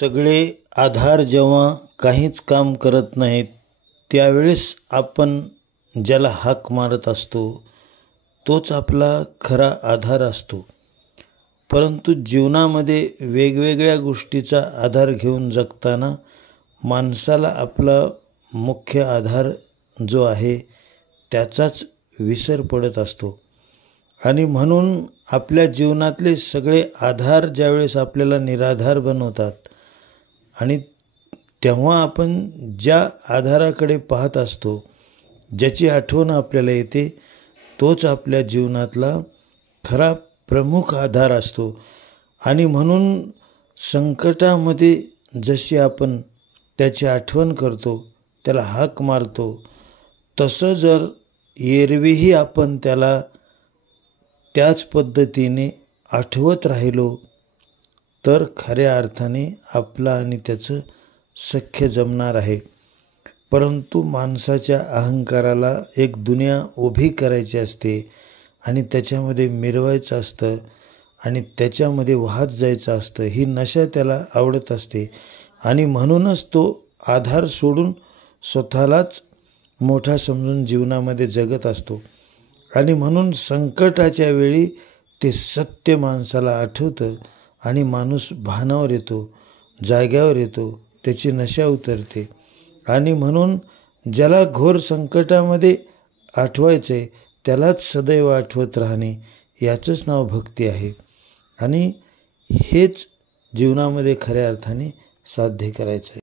सगळे आधार जेव्हा काहीच काम करत नाहीत त्यावेळेस आपण ज्याला हाक मारत असतो तोच आपला खरा आधार असतो. परंतु जीवनामध्ये वेगवेगळ्या गोष्टीचा आधार घेऊन जगताना माणसाला आपला मुख्य आधार जो आहे त्याचाच विसर पडत असतो. आणि म्हणून आपल्या जीवनातले सगळे आधार ज्यावेळेस आपल्याला निराधार बनवतात आणि तेव्हा आपण ज्या आधाराकडे पाहत असतो, ज्याची आठवण आपल्याला येते, तोच आपल्या जीवनातला खरा प्रमुख आधार असतो. आणि म्हणून संकटामध्ये जशी आपण त्याची आठवण करतो, त्याला हाक मारतो, तसं जर एरवीही आपण त्याला त्याच पद्धतीने आठवत राहिलो तर खऱ्या अर्थाने आपलं आणि त्याचं सख्य जमणार आहे. परंतु माणसाच्या अहंकाराला एक दुनिया उभी करायची असते आणि त्याच्यामध्ये मिरवायचं असतं आणि त्याच्यामध्ये वाहत जायचं असतं. ही नशा त्याला आवडत असते आणि म्हणूनच तो आधार सोडून स्वतःलाच मोठा समजून जीवनामध्ये जगत असतो. आणि म्हणून संकटाच्या वेळी ते सत्य माणसाला आठवतं आणि माणूस भानावर येतो, जाग्यावर येतो, त्याची नशा उतरते. आणि म्हणून ज्याला घोर संकटामध्ये आठवायचं आहे त्यालाच सदैव आठवत राहणे याचंच नाव भक्ती आहे. आणि हेच जीवनामध्ये खऱ्या अर्थाने साध्य करायचं आहे.